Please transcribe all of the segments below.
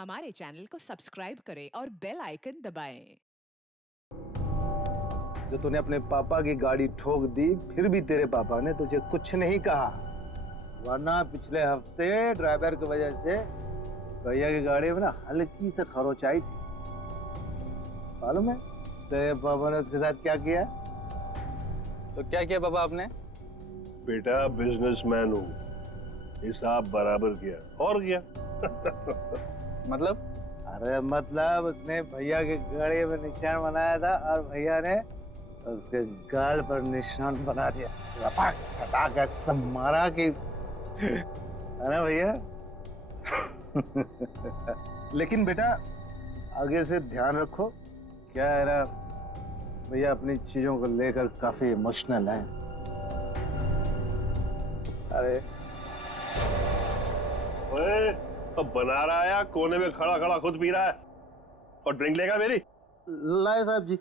हमारे चैनल को सब्सक्राइब करें और बेल आइकन दबाएं। जो तूने अपने पापा की गाड़ी ठोक दी, फिर भी तेरे पापा ने तुझे कुछ नहीं कहा, वरना पिछले हफ्ते ड्राइवर की वजह से भैया की गाड़ी में ना हल्की से खरोच आई थी। मालूम है तेरे पापा ने उसके साथ क्या किया? तो क्या किया पापा आपने? बेटा बिजनेसमैन हूँ, हिसाब बराबर किया और किया। मतलब? अरे मतलब उसने भैया की गाड़ी में निशान बनाया था और भैया ने उसके गाल पर निशान बना दिया। सपाक सटाक ऐसा मारा कि, है ना भैया? लेकिन बेटा आगे से ध्यान रखो, क्या है ना, भैया अपनी चीजों को लेकर काफी इमोशनल है। अरे ओए, अब बना रहा है कोने में खड़ा खड़ा खुद पी रहा है और ड्रिंक लेगा मेरी? लाए साहब जी।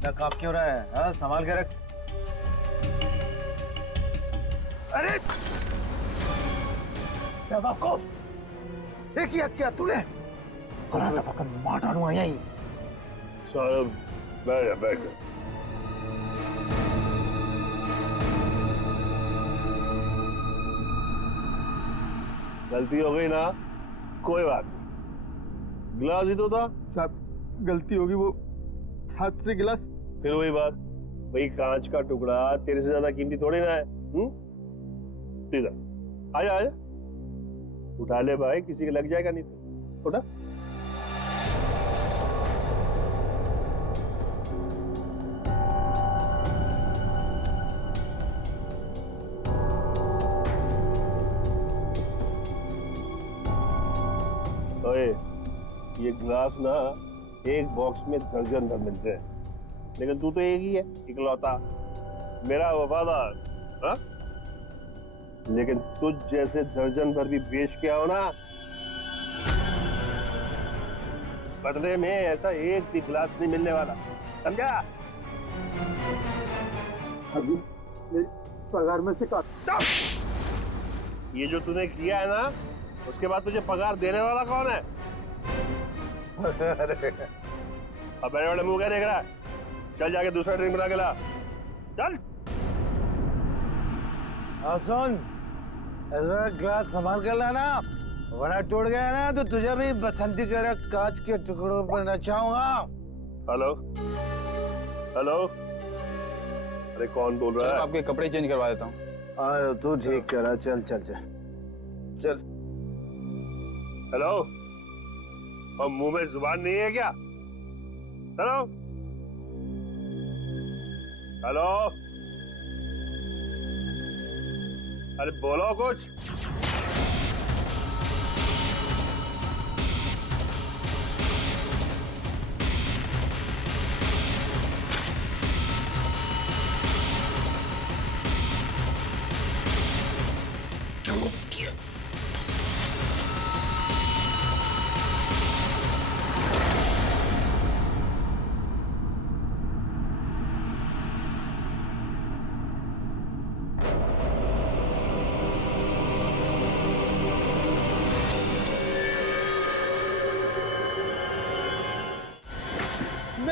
इतना कांप क्यों रहा है? हाँ, संभाल के रख। अरे बेवकूफ, ये क्या तूने? गला दबाकर मार डालूंगा यहीं। साहब बैठ जा, बैठ जा। गलती हो गई ना, कोई बात नहीं, गिलास ही तो था। साहब गलती होगी, वो हाथ से गिलास। फिर वही बात, वही कांच का टुकड़ा तेरे से ज्यादा कीमती थोड़ी ना है। सीधा आजा आजा, उठा ले भाई, किसी के लग जाएगा नहीं तो। उठा। ओए, ये ग्लास ना एक बॉक्स में दर्जन भर मिलते हैं, लेकिन तू तो एक ही है, इकलौता मेरा वफादार। हाँ? लेकिन तुझ जैसे दर्जन भर भी बेच के आओ ना, बदले में ऐसा एक भी गिलास नहीं मिलने वाला, समझा? अभी मेरी पगार में से काट। ये जो तूने किया है ना, उसके बाद तुझे पगार देने वाला कौन है? अब बड़े बड़े मुंह क्या देख रहा है? चल जाके दूसरा ड्रिंक बना के ला, चल। सुन, ग्लास संभाल कर लाना, वरना टूट गया ना तो तुझे भी बसंती के कांच के टुकड़ों पर नचाऊंगा। हेलो हेलो, अरे कौन बोल रहा है? आपके कपड़े चेंज करवा देता हूँ। आयो तू ठीक करा, चल चल चल चल। हेलो, और मुंह में जुबान नहीं है क्या? हेलो हेलो, अरे बोलो कुछ।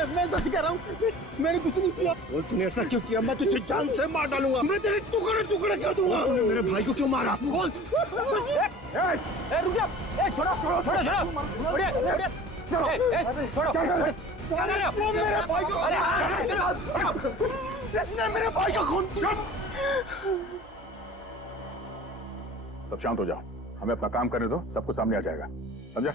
मैं सच कह रहा हूँ, मैंने कुछ नहीं किया। और तूने ऐसा क्यों किया? मैं तुझे जान से मार डालूंगा, मैं तेरे टुकड़े टुकड़े कर दूंगा। तूने मेरे भाई को क्यों मारा? बोल। रुक जा, छोड़ो छोड़ो छोड़ो छोड़ो, उड़िए उड़िए, छोड़ो क्या कर रहे हो? मेरे भाई को, इसने मेरे भाई का खून। सब शांत हो जाओ, हमें अपना काम करने दो, सब कुछ सामने आ जाएगा, समझा?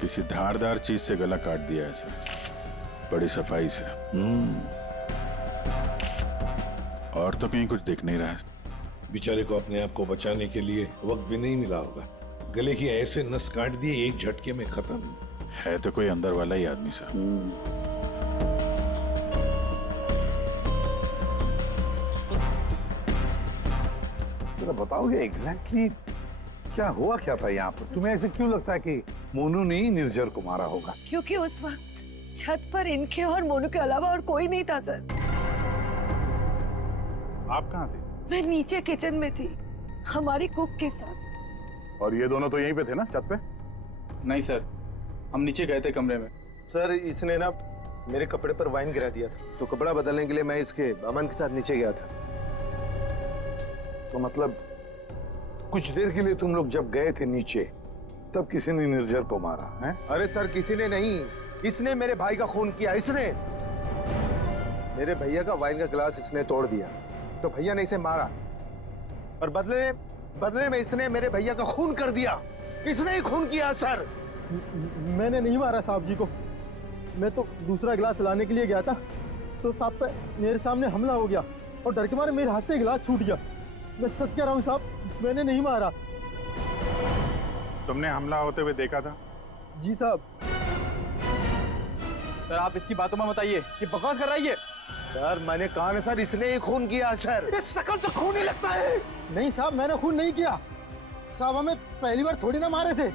किसी धारदार चीज से गला काट दिया है सर, बड़ी सफाई से। और तो कहीं कुछ दिख नहीं रहा है। बेचारे को अपने आप को बचाने के लिए वक्त भी नहीं मिला होगा। गले की ऐसे नस काट दिए एक झटके में खत्म। है तो कोई अंदर वाला ही आदमी साहब। जरा बताओगे एग्जैक्टली क्या हुआ क्या था यहाँ पर? तुम्हें ऐसे क्यों लगता है कि मोनू ने ही निर्जर को मारा होगा? क्योंकि उस वक्त छत पर इनके और मोनू के अलावा और कोई नहीं था सर। आप कहाँ थे? मैं नीचे किचन में थी हमारी कुक के साथ। और ये दोनों तो यहीं पे थे ना, छत पे? नहीं सर, हम नीचे गए थे कमरे में। सर इसने ना मेरे कपड़े पर वाइन गिरा दिया था, तो कपड़ा बदलने के लिए मैं इसके अमन के साथ नीचे गया था। तो मतलब कुछ देर के लिए तुम लोग जब गए थे नीचे तब किसी ने निर्जर को मारा है? अरे सर किसी ने नहीं, इसने मेरे भाई का खून किया। इसने मेरे भैया का वाइन का गिलास इसने तोड़ दिया, तो भैया ने इसे मारा और बदले में इसने मेरे भैया का खून कर दिया। इसने ही खून किया सर। मैंने नहीं मारा साहब जी को। मैं तो दूसरा गिलास लाने के लिए गया था तो साहब पे मेरे सामने हमला हो गया और डर के मारे मेरे हाथ से गिलास छूट गया। मैं सच कह रहा हूँ साहब, मैंने नहीं मारा। तुमने हमला होते हुए देखा था? जी साहब। सर आप इसकी बातों में बताइए, ये बकवास कर रही है। सर मैंने कहा ना सर, इसने ही खून किया सर। इस शकल से खून ही लगता है। नहीं साहब, मैंने खून नहीं किया साहब। हमें पहली बार थोड़ी ना मारे थे।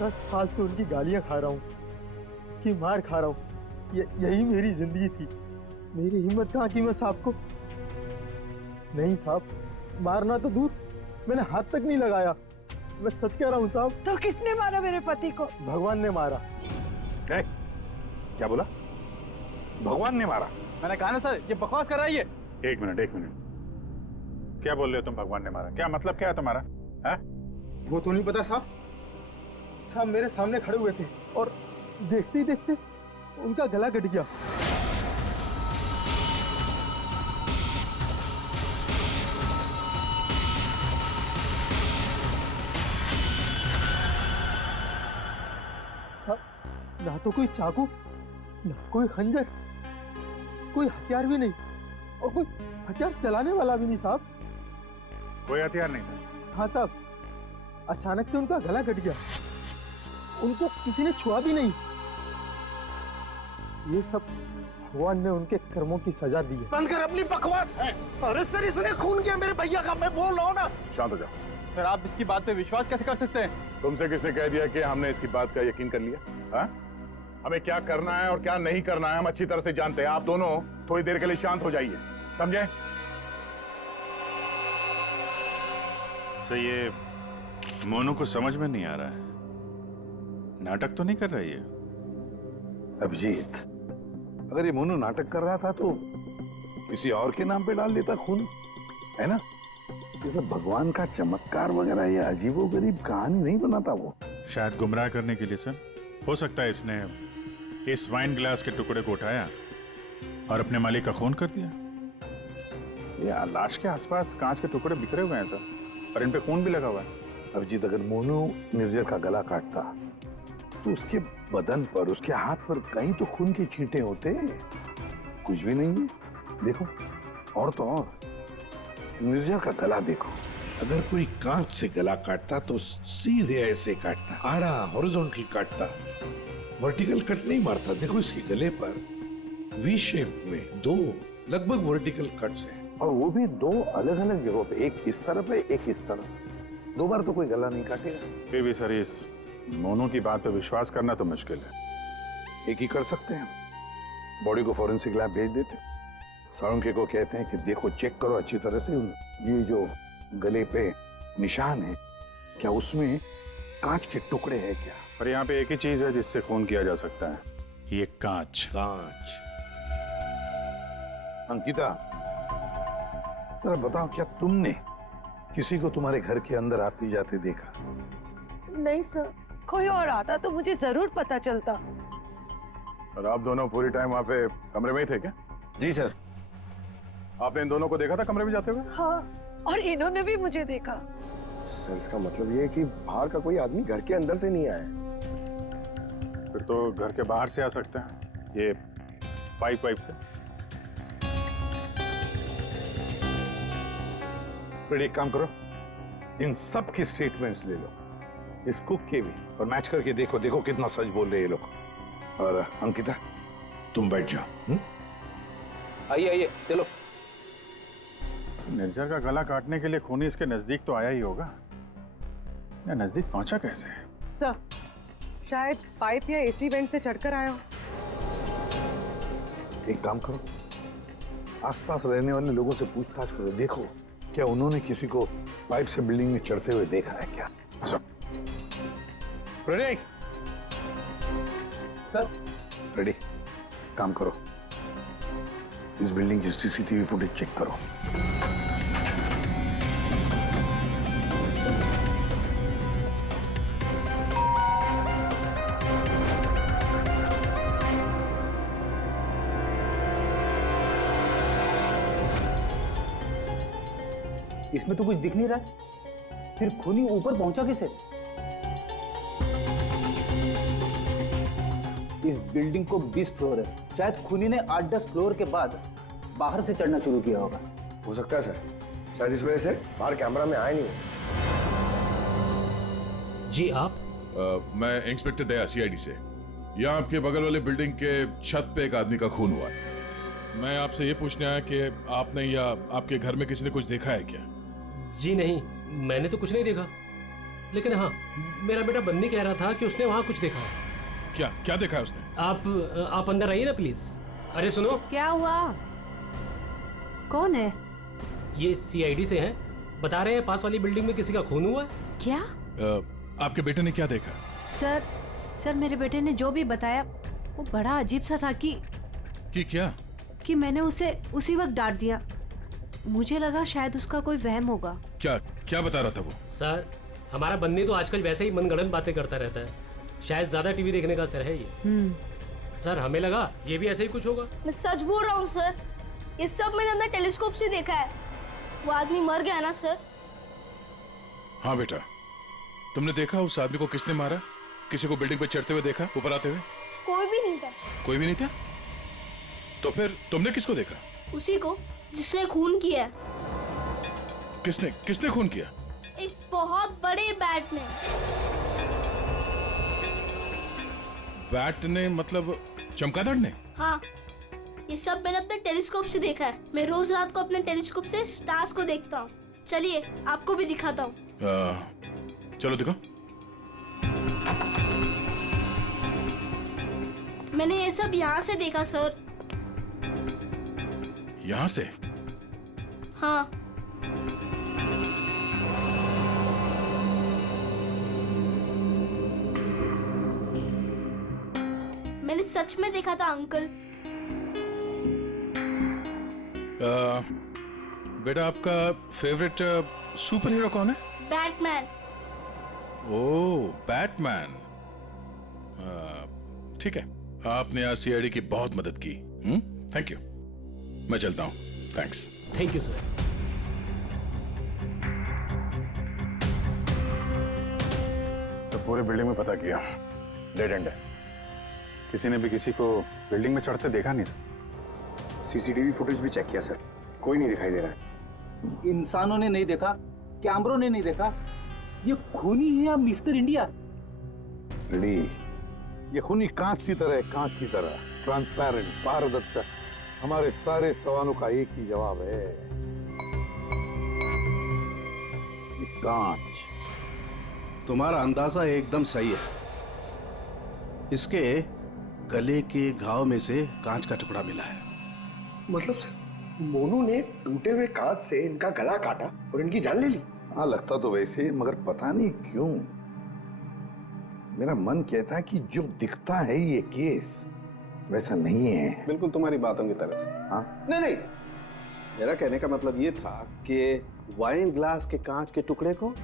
10 साल से उनकी गालियां खा रहा हूँ, कि मार खा रहा हूँ। यही मेरी जिंदगी थी। मेरी हिम्मत कहाँ की मैं साहब को? नहीं साहब, मारना तो दूर, मैंने हाथ तक नहीं लगाया। मैं सच कह रहा हूँ साहब। तो किसने मारा मेरे पति को? भगवान ने मारा। क्या बोला? भगवान ने मारा? मैंने कहा ना सर, ये बकवास कर रही है। एक मिनट। क्या बोल रहे हो तुम? भगवान ने मारा? क्या मतलब क्या है तुम्हारा? है? वो तो नहीं पता साहब। साहब मेरे सामने खड़े हुए थे और देखते ही देखते उनका गला कट गया। साहब ना तो कोई चाकू, ना कोई खंजर, कोई हथियार भी नहीं और कोई हथियार चलाने वाला भी नहीं साहब। कोई हथियार नहीं था? हाँ साहब, अचानक से उनका गला कट गया। उनको किसी ने छुआ भी नहीं। ये सब भगवान ने उनके कर्मों की सजा दी है। बंद कर अपनी बकवास। अरे सर इसने खून किया मेरे भैया का, मैं बोल रहा हूँ ना। शांत हो जाओ। सर आप इसकी बात पे विश्वास कैसे कर सकते हैं? तुमसे किसने कह दिया कि हमने इसकी बात का यकीन कर लिया? हाँ? हमें क्या करना है और क्या नहीं करना है हम अच्छी तरह से जानते हैं। आप दोनों थोड़ी देर के लिए शांत हो जाइए, समझे? सर ये मोनू को समझ में नहीं आ रहा है, नाटक तो नहीं कर रही है? अभिजीत, अगर ये मोनू नाटक कर रहा था तो किसी और के नाम पे डाल देता खून, है ना? ये सब भगवान का चमत्कार वगैरह ये अजीबोगरीब कहानी नहीं बनाता वो। शायद गुमराह करने के लिए सर। हो सकता है इसने इस वाइन ग्लास के टुकड़े को उठाया और अपने मालिक का खून कर दिया। ये लाश के आसपास कांच के टुकड़े बिखरे हुए हैं सर, और इन पे खून भी लगा हुआ है। अभिजीत, अगर मोनू निर्जर का गला काटता तो उसके बदन पर, उसके हाथ पर कहीं तो खून के छींटे होते। कुछ भी नहीं है। देखो, और तो और निर्जर का गला देखो। अगर कोई कांच से गला काटता तो सीधे ऐसे काटता, आड़ा हॉरिजॉन्टल काटता, वर्टिकल कट नहीं मारता। देखो इसके गले पर वी शेप में 2 लगभग वर्टिकल कट्स हैं, और वो भी 2 अलग अलग जगहों पे, एक इस तरफ है एक इस तरफ। 2 बार तो कोई गला नहीं काटेगा। फिर भी सर इस मोनू की बात पे विश्वास करना तो मुश्किल है। एक ही कर सकते हैं, बॉडी को फॉरेंसिक लैब भेज देते। साळुंखे को कहते हैं कि देखो, चेक करो अच्छी तरह से, ये जो गले पे निशान है, क्या उसमें कांच के टुकड़े हैं क्या? पर यहाँ पे एक ही चीज है जिससे खून किया जा सकता है, ये कांच। कांच। अंकिता, जरा बताओ, क्या तुमने किसी को तुम्हारे घर के अंदर आते जाते देखा? नहीं सर, कोई और आता तो मुझे जरूर पता चलता। और आप दोनों पूरी टाइम वहाँ पे कमरे में ही थे क्या? जी सर। आपने इन दोनों को देखा था कमरे में जाते हुए? हाँ, और इन्होंने भी मुझे देखा। सर इसका मतलब ये है कि बाहर का कोई आदमी घर के अंदर से नहीं आया। फिर तो घर के बाहर से आ सकते हैं, ये पाइप से। फिर एक काम करो, इन सब की स्टेटमेंट्स ले लो, इस कुक के भी, और मैच करके देखो देखो कितना सच बोल रहे हैं ये लोग। और अंकिता तुम बैठ जाओ। आइए आइए चलो। निर्जर का गला काटने के लिए खूनी इसके नजदीक तो आया ही होगा, या नजदीक पहुंचा कैसे? सर, शायद पाइप या एसी वेंट से चढ़कर आया हो। एक काम करो, आसपास रहने वाले लोगों से पूछताछ करो, देखो क्या उन्होंने किसी को पाइप से बिल्डिंग में चढ़ते हुए देखा है क्या? Ready sir. रेडी, काम करो, इस बिल्डिंग की सीसीटीवी फुटेज चेक करो। इसमें तो कुछ दिख नहीं रहा, फिर खूनी ऊपर पहुंचा कैसे? इस बिल्डिंग को 20 फ्लोर है, शायद खूनी ने 8-10 फ्लोर के बाद बाहर से चढ़ना शुरू किया होगा। हो सकता है सर, शायद इस वजह से बाहर कैमरा में आया नहीं। जी आप? मैं इंस्पेक्टर दया, सीआईडी से। यहाँ आपके बगल वाले बिल्डिंग के छत पे एक आदमी का खून हुआ है। मैं आपसे ये पूछने आया कि आपने या आपके घर में किसी ने कुछ देखा है क्या? जी नहीं, मैंने तो कुछ नहीं देखा, लेकिन हाँ, मेरा बेटा बन्नी कह रहा था कि उसने वहाँ कुछ देखा है। क्या क्या देखा है उसने? आप अंदर आइए ना प्लीज। अरे सुनो। क्या हुआ? कौन है? ये सीआईडी से हैं, बता रहे हैं पास वाली बिल्डिंग में किसी का खून हुआ है। क्या? आपके बेटे ने क्या देखा? सर मेरे बेटे ने जो भी बताया वो बड़ा अजीब सा था कि क्या? कि मैंने उसे उसी वक्त डांट दिया। मुझे लगा शायद उसका कोई वहम होगा। क्या क्या बता रहा था वो? सर, हमारा बन्नी तो आजकल वैसे ही मनगढ़ंत बातें करता रहता है, शायद ज्यादा टीवी देखने का असर है ये। सर, हमें लगा ये भी ऐसे ही कुछ होगा। मैं सच बोल रहा हूँ सर, ये सब मैंने अपने टेलीस्कोप से देखा है। वो आदमी मर गया ना सर। हाँ बेटा, तुमने देखा उस आदमी को किसने मारा? किसी को बिल्डिंग पे चढ़ते हुए देखा, ऊपर आते हुए? कोई भी नहीं था। कोई भी नहीं था? तो फिर तुमने किसको देखा? उसी को जिसने खून किया। किसने खून किया? एक बहुत बड़े बैट ने। बैट ने मतलब चमगादड़ ने? हाँ, ये सब मैंने अपने टेलीस्कोप से देखा है। मैं रोज रात को अपने टेलीस्कोप से स्टार्स को देखता हूँ। चलिए आपको भी दिखाता हूँ। चलो दिखो। मैंने ये सब यहाँ से देखा सर। यहाँ से? हाँ। मैंने सच में देखा था अंकल। बेटा, आपका फेवरेट सुपर हीरो कौन है? बैटमैन। ओह, बैटमैन। ठीक है, आपने आज सीआईडी की बहुत मदद की। Thank you. मैं चलता हूँ। थैंक्स। Thank you sir. तो पूरे बिल्डिंग में पता किया, डेड एंड है। किसी ने भी किसी को बिल्डिंग में चढ़ते देखा नहीं सर। सीसीटीवी फुटेज भी चेक किया सर, कोई नहीं दिखाई दे रहा है। इंसानों ने नहीं देखा, कैमरों ने नहीं देखा। ये खूनी है या मिस्टर इंडिया? रेडी, ये खूनी कांच की तरह है, कांच की तरह ट्रांसपेरेंट, पारदर्शक। हमारे सारे सवालों का एक ही जवाब है, ये कांच। तुम्हारा अंदाजा एकदम सही है। इसके गले के घाव में से कांच का टुकड़ा मिला है। मतलब सर, मोनू ने टूटे हुए कांच से इनका गला काटा और इनकी जान ले ली? हाँ, लगता तो वैसे, मगर पता नहीं क्यों मेरा मन कहता है कि जो दिखता है ये केस वैसा नहीं है। बिल्कुल तुम्हारी बातों की तरह से। हाँ? नहीं, मेरा कहने का मतलब ये था कि वाइन ग्लास के कांच के टुकड़े को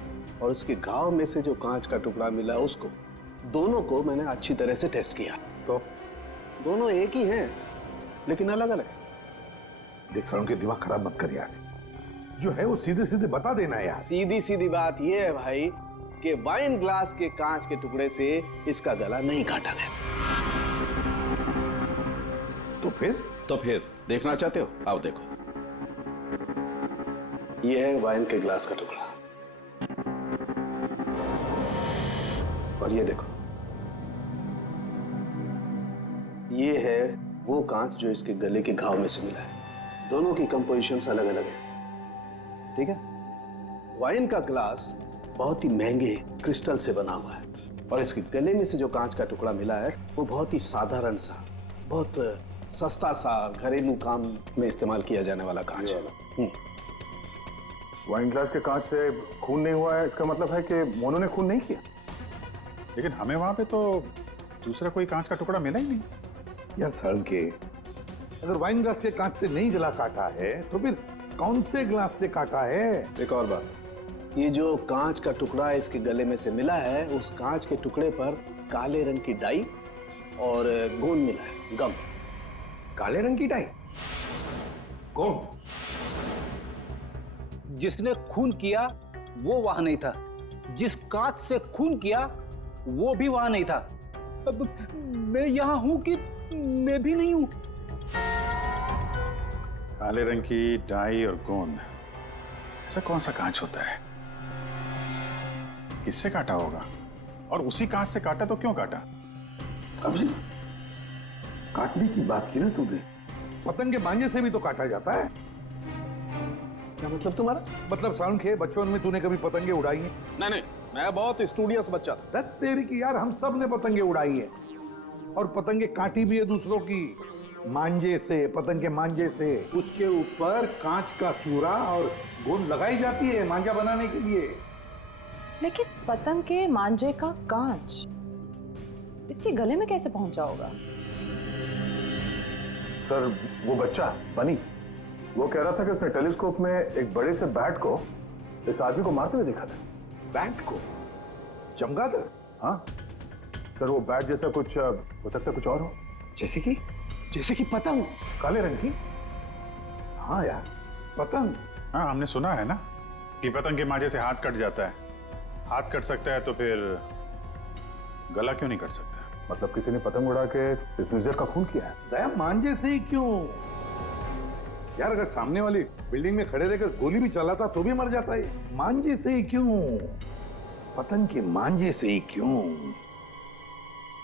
और उसके घाव में से जो कांच का टुकड़ा मिला उसको, दोनों को मैंने अच्छी तरह से टेस्ट किया। तो दोनों एक ही हैं, लेकिन अलग अलग। देख सर, उनके दिमाग खराब मत कर यार, जो है वो सीधे सीधे बता देना यार। सीधी सीधी बात ये है भाई कि वाइन ग्लास के कांच के टुकड़े से इसका गला नहीं काटा गया। तो फिर देखना चाहते हो? आओ देखो। ये है वाइन के ग्लास का टुकड़ा और ये देखो, ये है वो कांच जो इसके गले के घाव में से मिला है। दोनों की कंपोजिशंस अलग अलग है, ठीक है? वाइन का ग्लास बहुत ही महंगे क्रिस्टल से बना हुआ है और इसके गले में से जो कांच का टुकड़ा मिला है वो बहुत ही साधारण सा, बहुत सस्ता सा, घरेलू काम में इस्तेमाल किया जाने वाला कांच है। वाइन ग्लास के कांच से खून नहीं हुआ है, इसका मतलब है कि मोनू ने खून नहीं किया। लेकिन हमें वहां पे तो दूसरा कोई कांच का टुकड़ा मिला ही नहीं। यार सड़न के, अगर वाइन ग्लास के कांच से नहीं गला काटा है तो फिर कौन से ग्लास से काटा है? एक और बात, ये जो कांच का टुकड़ा इसके गले में से मिला है, उस कांच के टुकड़े पर काले रंग की डाई और गोंद मिला है, गम। काले रंग की डाई? कौन? जिसने खून किया वो वहां नहीं था, जिस कांच से खून किया वो भी वहां नहीं था। अब मैं यहां हूं कि मैं भी नहीं हूं। काले रंग की डाई और गोंद, ऐसा कौन सा कांच होता है? किससे काटा होगा? और उसी कांच से काटा तो क्यों काटा? अभी काटने की बात की ना तुमने, पतंग के मांझे से भी तो काटा जाता है। क्या मतलब तुम्हारा? मतलब साउंड के बचपन में तूने कभी पतंगे उड़ाई है? नहीं, मैं बहुत स्टूडियस बच्चा था। तेरी की यार, हम सब ने पतंगे उड़ाई है और पतंगे काटी भी है दूसरों की, मांझे से, पतंग के मांझे से। उसके ऊपर कांच का चूरा और गोंद लगाई जाती है मांझा बनाने के लिए। लेकिन पतंग के मांझे का कांच इसके गले में कैसे पहुंचा होगा? सर, वो बच्चा बनी, वो कह रहा था कि उसने टेलीस्कोप में एक बड़े से बैट को इस आदमी को मारते हुए देखा था। बैट को? चमगादड़? हाँ सर, वो बैट जैसा कुछ हो सकता है, कुछ और हो। जैसे कि पतंग काले रंग की? हाँ यार, पतंग। हाँ, हमने सुना है ना कि पतंग के मांझे से हाथ कट जाता है। हाथ कट सकता है तो फिर गला क्यों नहीं कट सकता? मतलब किसी ने पतंग उड़ा के इस निर्जर का खून किया है। दया, मांझे से ही क्यों यार? अगर सामने वाली बिल्डिंग में खड़े रहकर गोली भी चलाता तो भी मर जाता है। मांझे से ही क्यों? पतंग के मांझे से ही क्यों?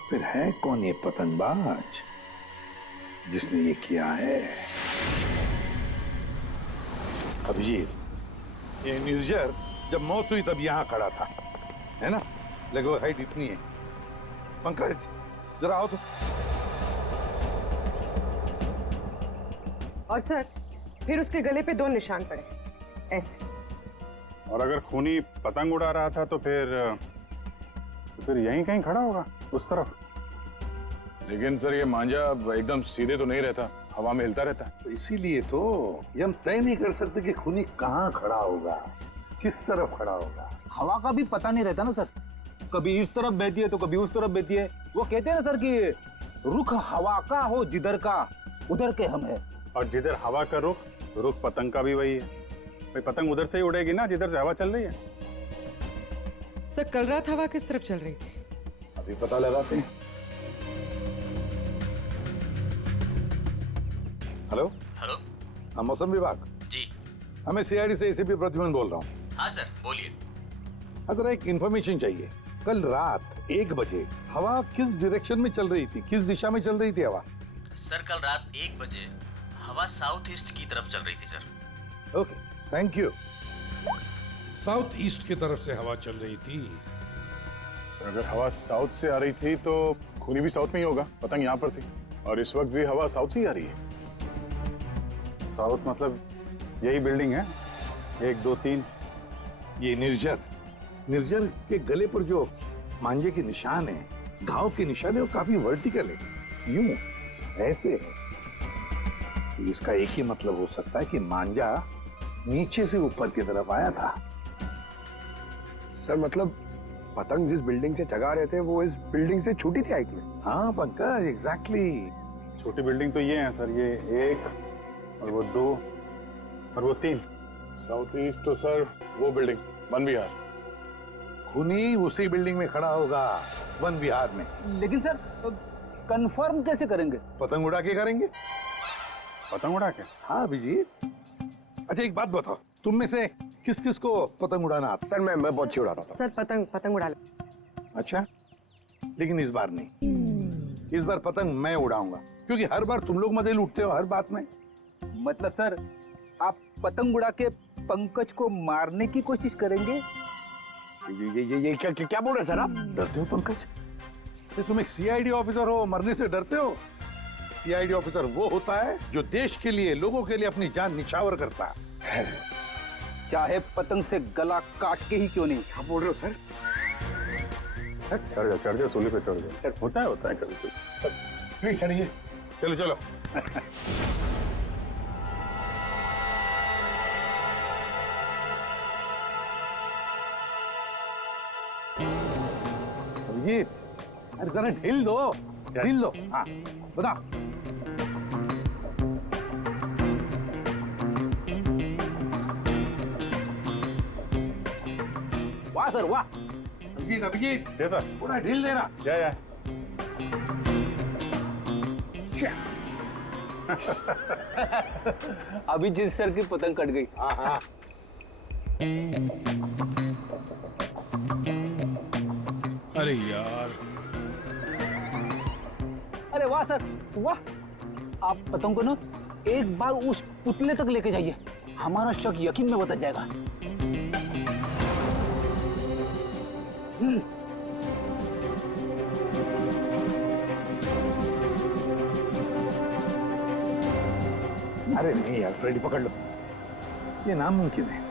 फिर है कौन ये पतंगबाज जिसने ये किया है? अभिजीत, ये निर्जर जब मौत हुई तब यहां खड़ा था, है ना? लगभग हाइट इतनी है। पंकज, जरा आओ तो। और सर, फिर उसके गले पे 2 निशान पड़े, ऐसे। और अगर खूनी पतंग उड़ा रहा था तो फिर यहीं कहीं खड़ा होगा, उस तरफ। लेकिन सर, ये मांझा एकदम सीधे तो नहीं रहता, हवा में हिलता रहता है। तो इसीलिए तो ये हम तय नहीं कर सकते कि खूनी कहाँ खड़ा होगा, किस तरफ खड़ा होगा। हवा का भी पता नहीं रहता ना सर, कभी इस तरफ बहती है तो कभी उस तरफ बहती है। वो कहते हैं ना सर कि रुख हवा का हो जिधर का उधर के हम है। और जिधर हवा का रुख पतंग का भी वही है। भाई, पतंग उधर से ही उड़ेगी ना जिधर से हवा चल रही है। सर, कल रात हवा किस तरफ चल रही थी? अभी पता लगाते हैं। हेलो हेलो, हाँ, मौसम विभाग जी। हमें सीआईडी से एसीपी प्रद्युमन बोल रहा हूँ। हाँ सर, बोलिए। अगर एक इंफॉर्मेशन चाहिए, कल रात 1 बजे हवा किस डायरेक्शन में चल रही थी, किस दिशा में चल रही थी हवा? सर, कल रात 1 बजे हवा साउथ ईस्ट की तरफ चल रही थी sir. Okay, thank you. South east की तरफ से हवा चल रही थी। अगर हवा साउथ से आ रही थी तो खूनी भी साउथ में ही होगा, पतंग यहाँ पर थी और इस वक्त भी हवा साउथ से ही आ रही है। साउथ मतलब यही बिल्डिंग है, 1 2 3। ये निर्जर के गले पर जो मांझे के निशान है, घाव के निशान है, वो काफी वर्टिकल है, यूं ऐसे है। तो इसका एक ही मतलब हो सकता है कि मांझा नीचे से ऊपर की तरफ आया था। सर, मतलब पतंग जिस बिल्डिंग से चगा रहे थे वो इस बिल्डिंग से छूटी थी हाइट में? हाँ पंकज, एग्जैक्टली। छोटी बिल्डिंग तो ये है सर, ये 1 और वो 2 और वो 3। साउथ ईस्ट तो सर वो बिल्डिंग वन विहार। खूनी उसी बिल्डिंग में खड़ा होगा, वन विहार में। लेकिन सर, कंफर्म कैसे करेंगे? पतंग उड़ा के करेंगे। पतंग उड़ा के? हाँ अभिजीत। अच्छा एक बात बताओ, तुम में से किस किस को पतंग उड़ाना आता? सर मैं बहुत अच्छी उड़ाता था। सर पतंग उड़ा ले। अच्छा, लेकिन इस बार नहीं। इस बार पतंग मैं उड़ाऊंगा, क्योंकि हर बार तुम लोग मजे लूटते हो हर बात में। मतलब सर आप पतंग उड़ा के पंकज को मारने की कोशिश करेंगे? ये क्या बोल रहे सर आप? डरते हो पंकज? ये तुम एक सीआईडी ऑफिसर हो, मरने से डरते हो? सीआईडी ऑफिसर वो होता है जो देश के लिए, लोगों के लिए अपनी जान निछावर करता है। चाहे पतंग से गला काट के ही क्यों नहीं। क्या बोल रहे हो सर? चढ़ जाओ सूली पे चढ़ जाओ। सर होता है कभी कभी। प्लीज चढ़िए। चलो चलो। अभिजीत, अरे जरा ढील दो, ढील दो। हाँ बता। वाह सर वाह। अभिजीत जैसा पूरा ढील देना। या अभिजीत सर की पतंग कट गई। हाँ हाँ। अरे यार, अरे वाह सर वाह। आप पतंग को ना एक बार उस पुतले तक लेके जाइए, हमारा शक यकीन में बदल जाएगा। अरे नहीं यार फ्रेडी, पकड़ लो। ये नामुमकिन है।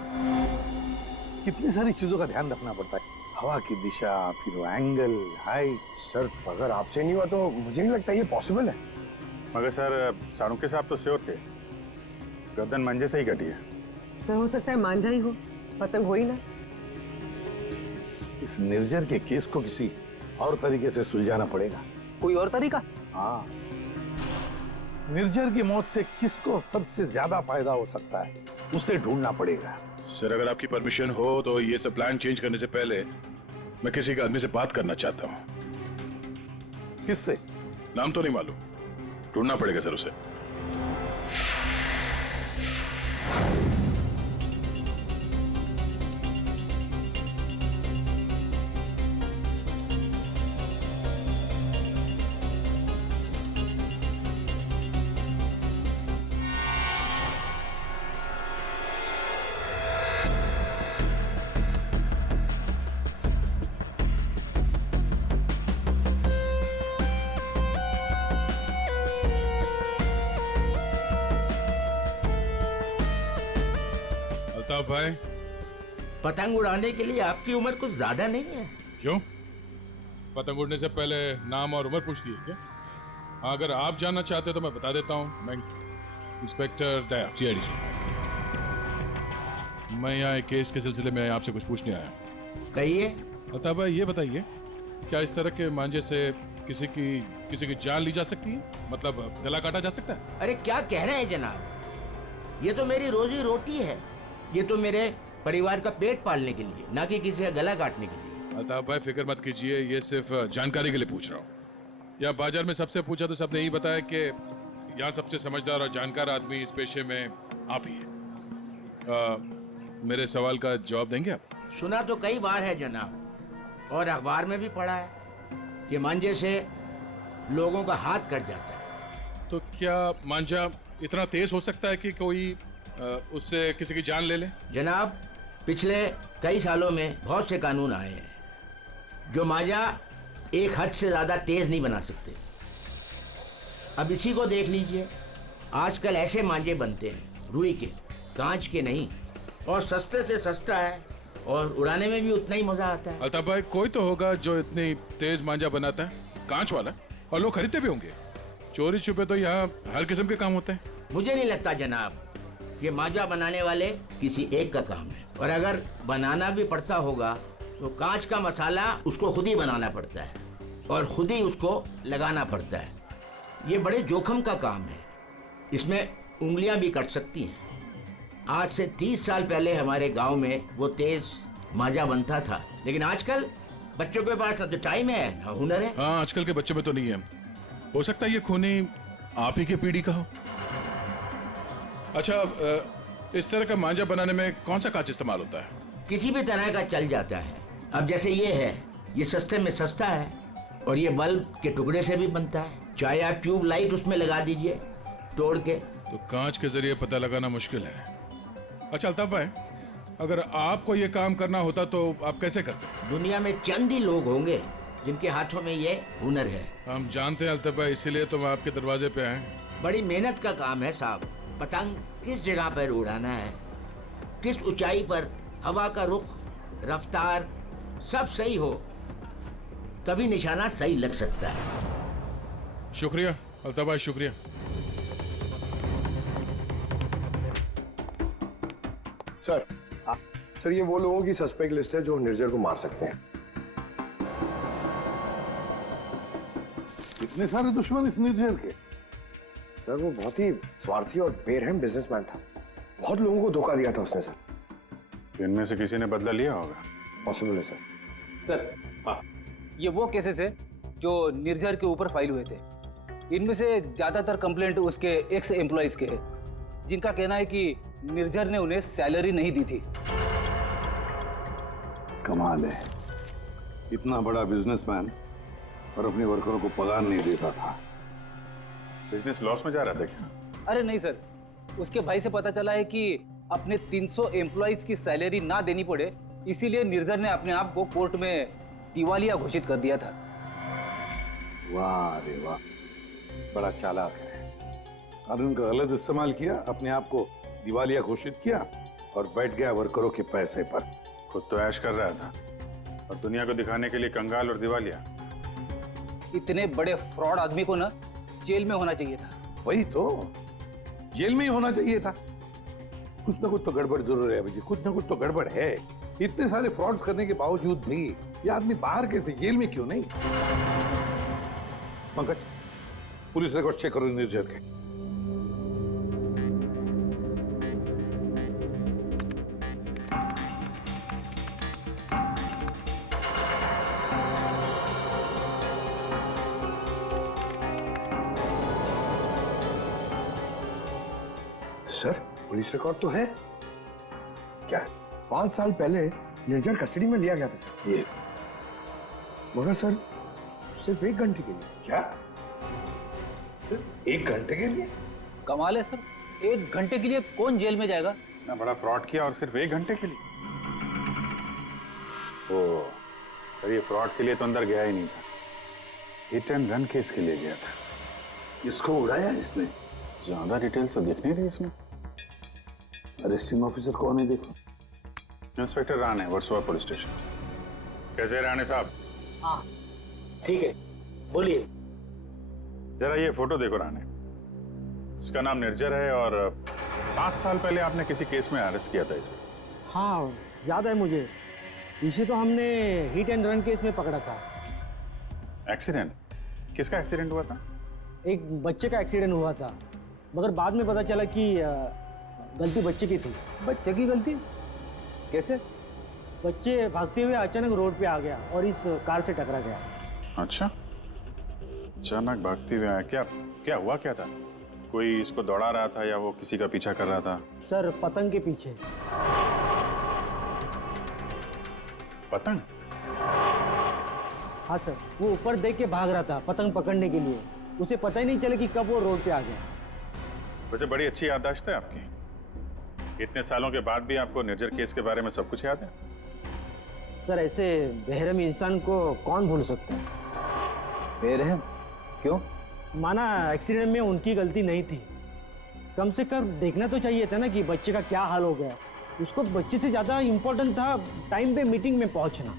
कितनी सारी चीजों का ध्यान रखना पड़ता है, हवा की दिशा, फिर वो एंगल, हाइट। सर अगर आपसे नहीं हुआ तो मुझे नहीं लगता ये पॉसिबल है। मगर सर सारुके साहब तो श्योर थे, गर्दन मंजे से ही कटी है। सर हो सकता है मांझा ही हो, पतंग हो ही ना। इस निर्जर के केस को किसी और तरीके से सुलझाना पड़ेगा। कोई और तरीका? हाँ, निर्जर की मौत से किसको सबसे ज्यादा फायदा हो सकता है, उसे ढूंढना पड़ेगा। सर अगर आपकी परमिशन हो तो ये सब प्लान चेंज करने से पहले मैं किसी के आदमी से बात करना चाहता हूँ। किससे? नाम तो नहीं मालूम, ढूंढना पड़ेगा सर उसे। अल्ताफ भाई, पतंग उड़ाने के लिए आपकी उम्र कुछ ज्यादा नहीं है? क्यों? पतंग उड़ने से पहले नाम और उम्र पूछती है क्या? हाँ, अगर आप जानना चाहते हो तो मैं बता देता हूँ। मैं इंस्पेक्टर दया, सीआईडी से। मैं यहाँ एक केस के सिलसिले में आपसे कुछ पूछने आया हूँ। कहिए। अल्ताफ भाई ये बताइए, क्या इस तरह के मांझे से किसी की जान ली जा सकती है? मतलब गला काटा जा सकता है? अरे क्या कह रहे हैं जनाब, ये तो मेरी रोजी रोटी है, ये तो मेरे परिवार का पेट पालने के लिए, ना कि किसी का गला काटने के लिए। अल्ताफ भाई फिक्र मत कीजिए, ये सिर्फ जानकारी के लिए पूछ रहा हूँ। यहाँ बाजार में सबसे पूछा तो सबने यही बताया कि यहाँ सबसे समझदार और जानकार आदमी इस पेशे में आप ही हैं। मेरे सवाल का जवाब देंगे आप? सुना तो कई बार है जनाब, और अखबार में भी पढ़ा है कि मांझे से लोगों का हाथ कट जाता है। तो क्या मांझा इतना तेज हो सकता है कि कोई उससे किसी की जान ले ले? जनाब पिछले कई सालों में बहुत से कानून आए हैं जो मांझा एक हद से ज्यादा तेज नहीं बना सकते। अब इसी को देख लीजिए, आजकल ऐसे मांझे बनते हैं रुई के, कांच के नहीं, और सस्ते से सस्ता है और उड़ाने में भी उतना ही मजा आता है। अल्ताफ भाई कोई तो होगा जो इतनी तेज मांझा बनाता है, कांच वाला, और लोग खरीदते भी होंगे। चोरी छुपे तो यहाँ हर किस्म के काम होते हैं। मुझे नहीं लगता जनाब कि मांझा बनाने वाले किसी एक का काम है, और अगर बनाना भी पड़ता होगा तो कांच का मसाला उसको खुद ही बनाना पड़ता है और खुद ही उसको लगाना पड़ता है। ये बड़े जोखिम का काम है, इसमें उंगलियां भी कट सकती हैं। आज से 30 साल पहले हमारे गांव में वो तेज मांझा बनता था, लेकिन आजकल बच्चों के पास ना तो टाइम है ना हुनर है। हाँ, आजकल के बच्चों में तो नहीं है। हो सकता है ये खूनी आप ही की पीढ़ी का हो। अच्छा, इस तरह का मांझा बनाने में कौन सा कांच इस्तेमाल होता है? किसी भी तरह का चल जाता है। अब जैसे ये है, ये सस्ते में सस्ता है और ये बल्ब के टुकड़े से भी बनता है। चाहे आप ट्यूब लाइट उसमें लगा दीजिए तोड़ के। तो कांच के जरिए पता लगाना मुश्किल है। अच्छा अल्ताफ भाई, अगर आपको ये काम करना होता तो आप कैसे करते? दुनिया में चंद ही लोग होंगे जिनके हाथों में ये हुनर है। हम जानते हैं अल्ताफ भाई, इसीलिए तो हम आपके दरवाजे पे आए। बड़ी मेहनत का काम है साहब। पतंग किस जगह पर उड़ाना है, किस ऊंचाई पर, हवा का रुख, रफ्तार सब सही हो तभी निशाना सही लग सकता है। शुक्रिया अल्ताफ भाई, शुक्रिया। सर, सर ये वो लोगों की सस्पेक्ट लिस्ट है जो निर्जर को मार सकते हैं। इतने सारे दुश्मन इस निर्जर के? सर वो बहुत ही स्वार्थी और बेरहम बिजनेसमैन था। बहुत लोगों को धोखा दिया था उसने सर। इनमें से किसी ने बदला लिया होगा। पॉसिबल है सर। सर, ये वो केसेस है जो निर्जर के ऊपर फाइल हुए थे। इनमें से ज्यादातर कंप्लेंट उसके एक्स एम्प्लॉइज के हैं, जिनका कहना है कि निर्जर ने उन्हें सैलरी नहीं दी थी। कमाल है, इतना बड़ा बिजनेसमैन और अपने वर्करों को पगार नहीं देता था। बिजनेस लॉस में जा रहा था क्या? अरे नहीं सर, उसके भाई से पता चला है कि अपने 300 एम्प्लॉइज की सैलरी ना देनी पड़े, इसीलिए निर्जर ने अपने आप को कोर्ट में दिवालिया घोषित कर दिया था। वाह रे वाह, बड़ा चालाक है। कानून का गलत इस्तेमाल किया, अपने आप को दिवालिया घोषित किया और बैठ गया वर्करों के पैसे पर। खुद तो ऐश कर रहा था और दुनिया को दिखाने के लिए कंगाल और दिवालिया। इतने बड़े फ्रॉड आदमी को ना जेल में होना चाहिए था। वही तो, जेल में ही होना चाहिए था। कुछ ना कुछ तो गड़बड़ जरूर है भाई, कुछ ना कुछ तो गड़बड़ है। इतने सारे फ्रॉड्स करने के बावजूद भी ये आदमी बाहर कैसे, जेल में क्यों नहीं? पंकज, पुलिस रिकॉर्ड चेक करो निर्जर के। सर पुलिस रिकॉर्ड तो है। क्या 5 साल पहले निर्जर कस्टडी में लिया गया था सर। ये मगर सर सिर्फ 1 घंटे के लिए। क्या? सिर्फ 1 घंटे के लिए? कमाल है सर, 1 घंटे के लिए कौन जेल में जाएगा? इतना बड़ा फ्रॉड किया और सिर्फ 1 घंटे के लिए? ओ, सर ये फ्रॉड के लिए तो अंदर गया ही नहीं था, हिट एंड रन केस के लिए गया था। किसको उड़ाया इसने? ज्यादा डिटेल्स तो दिख नहीं रही इसमें। अरेस्टिंग ऑफिसर कौन है देखो? Inspector Rane, Versova police station. कैसे राणे साहब? हाँ ठीक है, बोलिए। जरा ये फोटो देखो राणे, इसका नाम निर्जर है और 5 साल पहले आपने किसी केस में अरेस्ट किया था इसे। हाँ याद है मुझे, इसे तो हमने हिट एंड रन केस में पकड़ा था। एक्सीडेंट? किसका एक्सीडेंट हुआ था? एक बच्चे का एक्सीडेंट हुआ था, मगर बाद में पता चला कि गलती बच्चे की थी। बच्चे की गलती? कैसे? बच्चे भागते हुए अचानक रोड पे आ गया और इस कार से टकरा गया। अच्छा, अचानक भागते हुए आया। क्या हुआ क्या था? कोई इसको दौड़ा रहा था या वो किसी का पीछा कर रहा था? सर पतंग के पीछे। पतंग? हाँ सर, वो ऊपर देख के भाग रहा था पतंग पकड़ने के लिए। उसे पता ही नहीं चला कि कब वो रोड पे आ गया। वैसे बड़ी अच्छी याददाश्त है आपकी। इतने सालों के बाद भी आपको निर्जर केस के बारे में सब कुछ याद है? सर ऐसे बेरहम इंसान को कौन भूल सकता है? बेरहम? क्यों? माना एक्सीडेंट में उनकी गलती नहीं थी, कम से कम देखना तो चाहिए था ना कि बच्चे का क्या हाल हो गया। उसको बच्चे से ज्यादा इम्पोर्टेंट था टाइम पे मीटिंग में पहुंचना।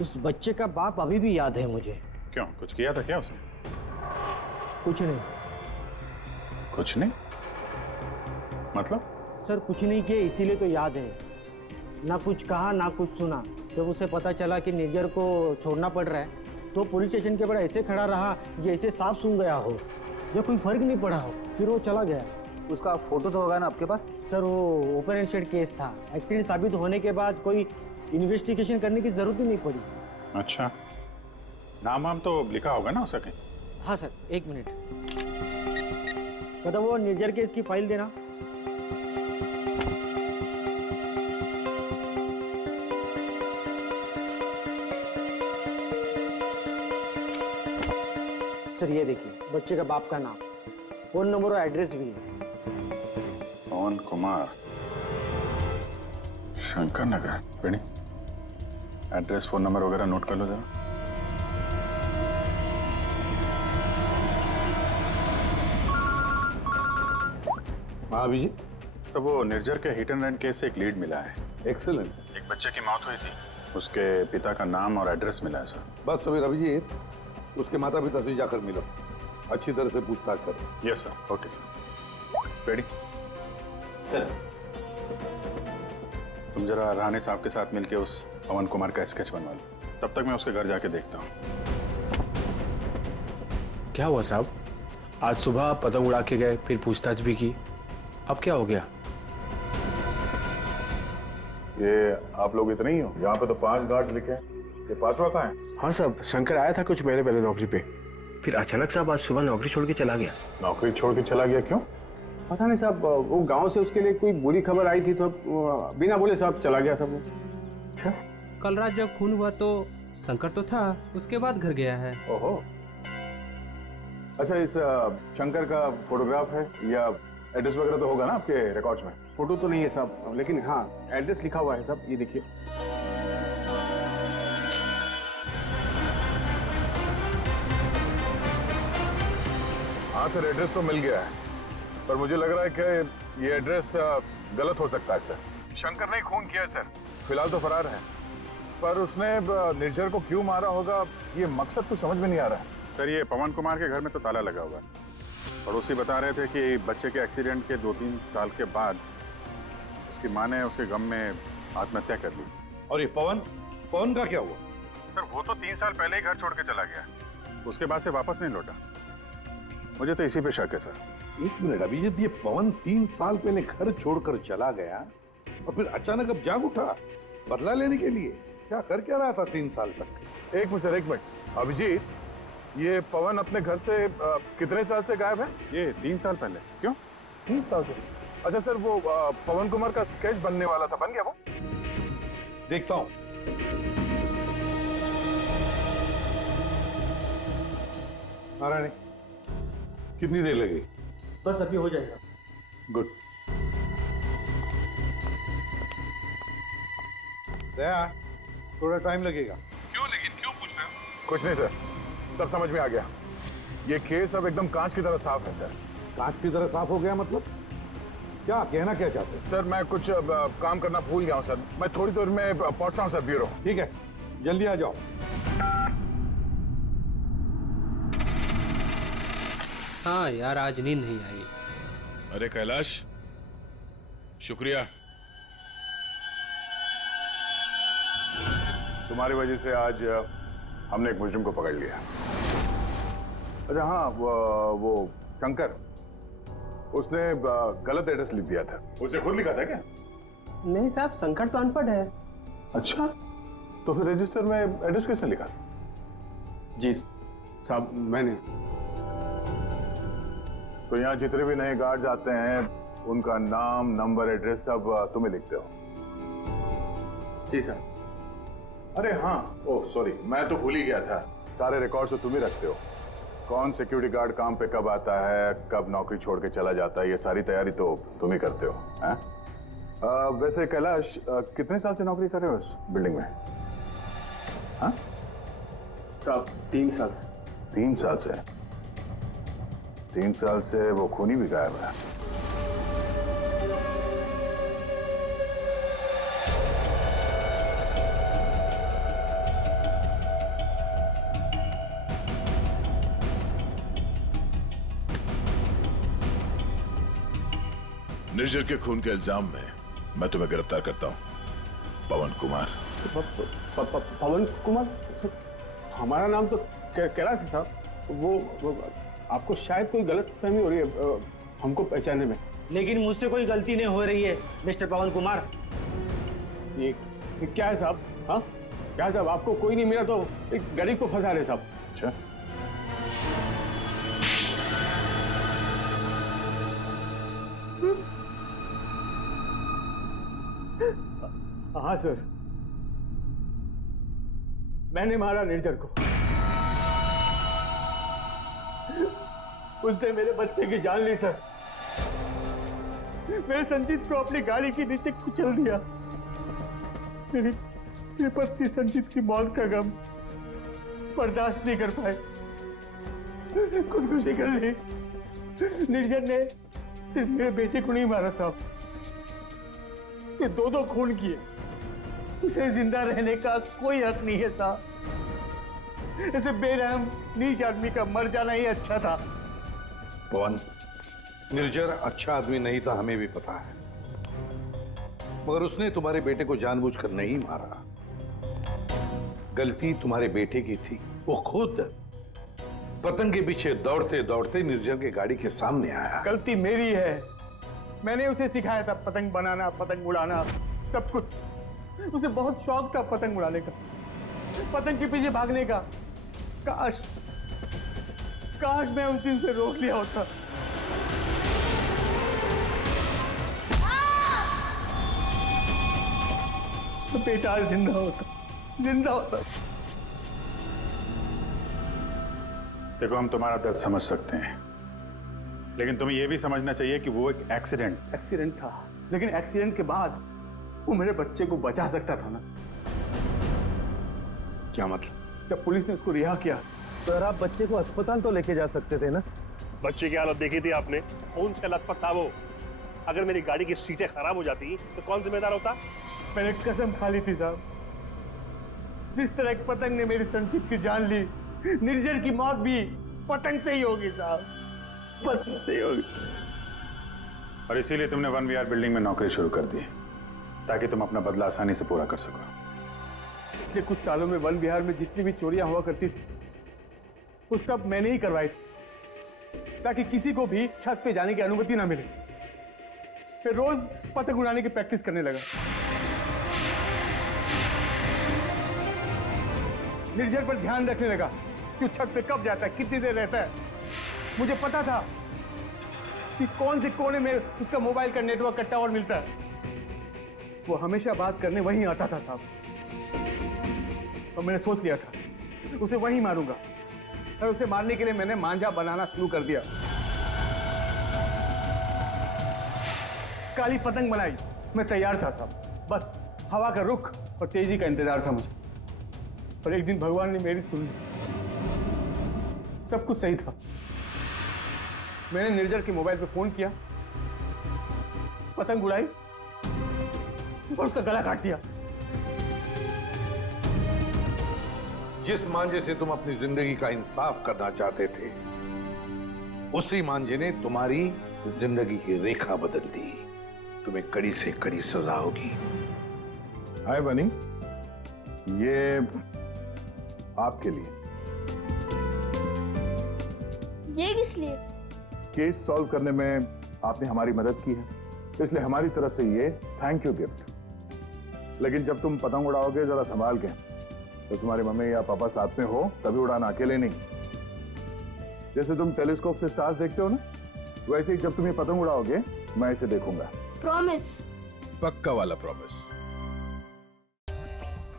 उस बच्चे का बाप अभी भी याद है मुझे। क्यों, कुछ किया था क्या उसने? कुछ नहीं। कुछ नहीं मतलब? सर कुछ नहीं किया, इसीलिए तो याद है। ना कुछ कहा ना कुछ सुना। जब उसे पता चला कि निर्जर को छोड़ना पड़ रहा है तो पुलिस स्टेशन के बाहर ऐसे खड़ा रहा कि ऐसे साफ सूंघ गया हो, जो कोई फर्क नहीं पड़ा हो। फिर वो चला गया। उसका फोटो तो होगा ना आपके पास? सर वो ओपन एंड शेड केस था। एक्सीडेंट साबित होने के बाद कोई इन्वेस्टिगेशन करने की जरूरत ही नहीं पड़ी। अच्छा, नाम वाम तो लिखा होगा ना उसका कहीं? हाँ सर, 1 मिनट। मतलब वो निर्जर केस की फाइल देना। सर ये देखिए, बच्चे का बाप का नाम, फोन नंबर और एड्रेस भी है। पवन कुमार, शंकर नगर। बेटी, एड्रेस फोन नंबर वगैरह नोट कर लो जरा। हाँ अभिजीत, तो वो निर्जर के हिट एंड रन केस से एक लीड मिला है। एक्सेलेंट। एक बच्चे की मौत हुई थी, उसके पिता का नाम और एड्रेस मिला है सर। बस फिर अभिजीत, उसके माता पिता से जाकर मिलो, अच्छी तरह से पूछताछ करो। Yes sir. Okay sir. Ready sir. तुम जरा राणे साहब के साथ मिलके उस पवन कुमार का स्केच बनवा लो, तब तक मैं उसके घर जाके देखता हूँ। क्या हुआ साहब? आज सुबह पतंग उड़ा के गए, फिर पूछताछ भी की, अब क्या हो गया? ये आप लोग इतने ही हो? यहाँ पे तो 5 गार्ड्स लिखे हैं, ये 5वां कहाँ है? हाँ साहब, शंकर आया था कुछ महीने पहले नौकरी पे, फिर अचानक साहब आज सुबह नौकरी छोड़ के चला गया। नौकरी छोड़ के चला गया क्यों? पता नहीं साहब, वो गांव से उसके लिए कोई बुरी खबर आई थी तो बिना बोले साहब चला गया सब। अच्छा, कल रात जब खून हुआ तो शंकर तो था, उसके बाद घर गया है। ओहो। अच्छा, इस शंकर का फोटोग्राफ है या एड्रेस वगैरह तो होगा ना आपके रिकॉर्ड्स में? फोटो तो नहीं है साहब, लेकिन हाँ एड्रेस लिखा हुआ है साहब, ये देखिए। हाँ सर, एड्रेस तो मिल गया है, पर मुझे लग रहा है कि ये एड्रेस गलत हो सकता है सर। शंकर ने खून किया है सर, फिलहाल तो फरार है, पर उसने निर्जर को क्यों मारा होगा ये मकसद तो समझ में नहीं आ रहा है। सर, ये पवन कुमार के घर में तो ताला लगा हुआ है, पड़ोसी बता रहे थे कि बच्चे के एक्सीडेंट के 2-3 साल के बाद उसकी माँ ने उसके गम में आत्महत्या कर ली। और ये पवन का क्या हुआ? सर, वो तो 3 साल पहले ही घर छोड़ के चला गया, उसके बाद से वापस नहीं लौटा। मुझे तो इसी पे शक है सर। 1 मिनट अभिजीत, ये पवन 3 साल पहले घर छोड़कर चला गया और फिर अचानक अब जाग उठा बदला लेने के लिए? क्या कर क्या रहा था 3 साल तक? एक मिनट सर, एक मिनट। अभिजीत, ये पवन अपने घर से कितने साल से गायब है? ये 3 साल पहले। क्यों 3 साल से? अच्छा सर, वो पवन कुमार का स्केच बनने वाला था, बन गया वो? देखता हूं। नारायण, कितनी देर लगेगी? बस अभी हो जाएगा। गुड। दया, थोड़ा टाइम लगेगा। क्यों पूछ रहे हो? कुछ नहीं सर, सब समझ में आ गया। ये केस अब एकदम कांच की तरह साफ है सर। कांच की तरह साफ हो गया मतलब? क्या कहना क्या चाहते हैं? सर, मैं कुछ काम करना भूल गया हूँ सर, मैं थोड़ी देर में पहुंचता हूँ सर ब्यूरो। ठीक है, जल्दी आ जाओ। हाँ यार, आज नींद नहीं आई। अरे कैलाश, शुक्रिया। तुम्हारी वजह से आज हमने एक मुजरिम को पकड़ लिया। अच्छा हाँ, वो शंकर, उसने गलत एड्रेस लिख दिया था। उसे खुद लिखा था क्या? नहीं साहब, शंकर तो अनपढ़ है। अच्छा, तो फिर रजिस्टर में एड्रेस किसने लिखा? जी साहब, मैंने। तो यहाँ जितने भी नए गार्ड्स आते हैं उनका नाम, नंबर, एड्रेस सब तुम्हें लिखते हो? जी सर। अरे हाँ, ओह सॉरी, मैं तो भूल ही गया था, सारे रिकॉर्ड्स तो तुम ही रखते हो। कौन सिक्योरिटी गार्ड काम पे कब आता है, कब नौकरी छोड़ के चला जाता है, ये सारी तैयारी तो तुम ही करते हो, हैं? वैसे कैलाश, कितने साल से नौकरी कर रहे हो इस बिल्डिंग में? हाँ साहब, 3 साल से। 3 साल से? 3 साल से वो खूनी भी गायब है। निर्जर के खून के इल्जाम में मैं तुम्हें गिरफ्तार करता हूं, पवन कुमार। पवन कुमार? हमारा नाम तो कैलाश है साहब। वो आपको शायद कोई गलत फहमी हो रही है हमको पहचानने में। लेकिन मुझसे कोई गलती नहीं हो रही है मिस्टर पवन कुमार। ये क्या है साहब? हाँ क्या साहब, आपको कोई नहीं मिला तो एक गरीब को फंसा रहे साहब। अच्छा, हाँ सर, मैंने मारा निर्जर को। उसने मेरे बच्चे की जान ली सर। मेरे संजीत को अपनी गाड़ी के नीचे कुचल दिया। मेरी पत्नी संजीत की मौत का गम बर्दाश्त नहीं कर पाए, खुदकुशी कर ली। निर्जर ने सिर्फ मेरे बेटे को नहीं मारा साहब, ये दो खून किए। उसे जिंदा रहने का कोई हक नहीं है साहब। ऐसे बेरहम नीच आदमी का मर जाना ही अच्छा था। पवन, निर्जर अच्छा आदमी नहीं था, हमें भी पता है, मगर उसने तुम्हारे बेटे को जानबूझकर नहीं मारा। गलती तुम्हारे बेटे की थी। वो खुद पतंग के पीछे दौड़ते दौड़ते निर्जर की गाड़ी के सामने आया। गलती मेरी है। मैंने उसे सिखाया था पतंग बनाना, पतंग उड़ाना, सब कुछ। उसे बहुत शौक था पतंग उड़ाने का, पतंग के पीछे भागने का। काश मैं उस दिन से रोक लिया होता। तो बेटा आज जिंदा होता। देखो, हम तुम्हारा दर्द समझ सकते हैं, लेकिन तुम्हें यह भी समझना चाहिए कि वो एक एक्सीडेंट था, लेकिन एक्सीडेंट के बाद वो मेरे बच्चे को बचा सकता था ना। क्या मतलब? जब पुलिस ने उसको रिहा किया तो आप बच्चे को अस्पताल तो लेके जा सकते थे ना। बच्चे की हालत देखी थी आपने, खून से लथपथ था वो। अगर मेरी गाड़ी की सीटें खराब हो जाती तो कौन जिम्मेदार होता? मैंने कसम खा ली थी साहब, जिस तरह एक पतंग ने मेरी संजीत की जान ली, निर्जर की मौत भी पतंग से ही होगी साहब, पतंग से ही होगी। और इसीलिए तुमने 1VR बिल्डिंग में नौकरी शुरू कर दी, ताकि तुम अपना बदला आसानी से पूरा कर सको। पिछले कुछ सालों में 1VR में जितनी भी चोरियां हुआ करती थी, वो सब मैंने ही करवाई थी, ताकि किसी को भी छत पे जाने की अनुमति ना मिले। फिर रोज पतंग उड़ाने की प्रैक्टिस करने लगा। निर्जर पर ध्यान रखने लगा कि छत पे कब जाता है, कितनी देर रहता है। मुझे पता था कि कौन से कोने में उसका मोबाइल का नेटवर्क का टावर मिलता है। वो हमेशा बात करने वहीं आता था साहब, और मैंने सोच लिया था उसे वहीं मारूंगा। और उसे मारने के लिए मैंने मांझा बनाना शुरू कर दिया। काली पतंग बनाई, मैं तैयार था साहब, बस हवा का रुख और तेजी का इंतजार था मुझे। और एक दिन भगवान ने मेरी सुन ली, सब कुछ सही था। मैंने निर्जर के मोबाइल पे फोन किया, पतंग उड़ाई और उसका गला काट दिया। जिस मांझे से तुम अपनी जिंदगी का इंसाफ करना चाहते थे, उसी मांझे ने तुम्हारी जिंदगी की रेखा बदल दी। तुम्हें कड़ी से कड़ी सजा होगी। हाय बनी, ये आपके लिए। ये किस लिए? केस सॉल्व करने में आपने हमारी मदद की है, इसलिए हमारी तरफ से ये थैंक यू गिफ्ट। लेकिन जब तुम पतंग उड़ाओगे जरा संभाल के, तो तुम्हारी मम्मी या पापा साथ में हो तभी उड़ाना, अकेले नहीं। जैसे तुम टेलीस्कोप से स्टार्स देखते हो ना, वैसे ही जब तुम ये पतंग उड़ाओगे मैं इसे देखूंगा। प्रॉमिस। पक्का वाला promise.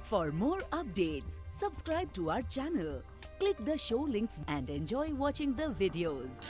For more updates, subscribe to our channel, click the show links and enjoy watching the videos.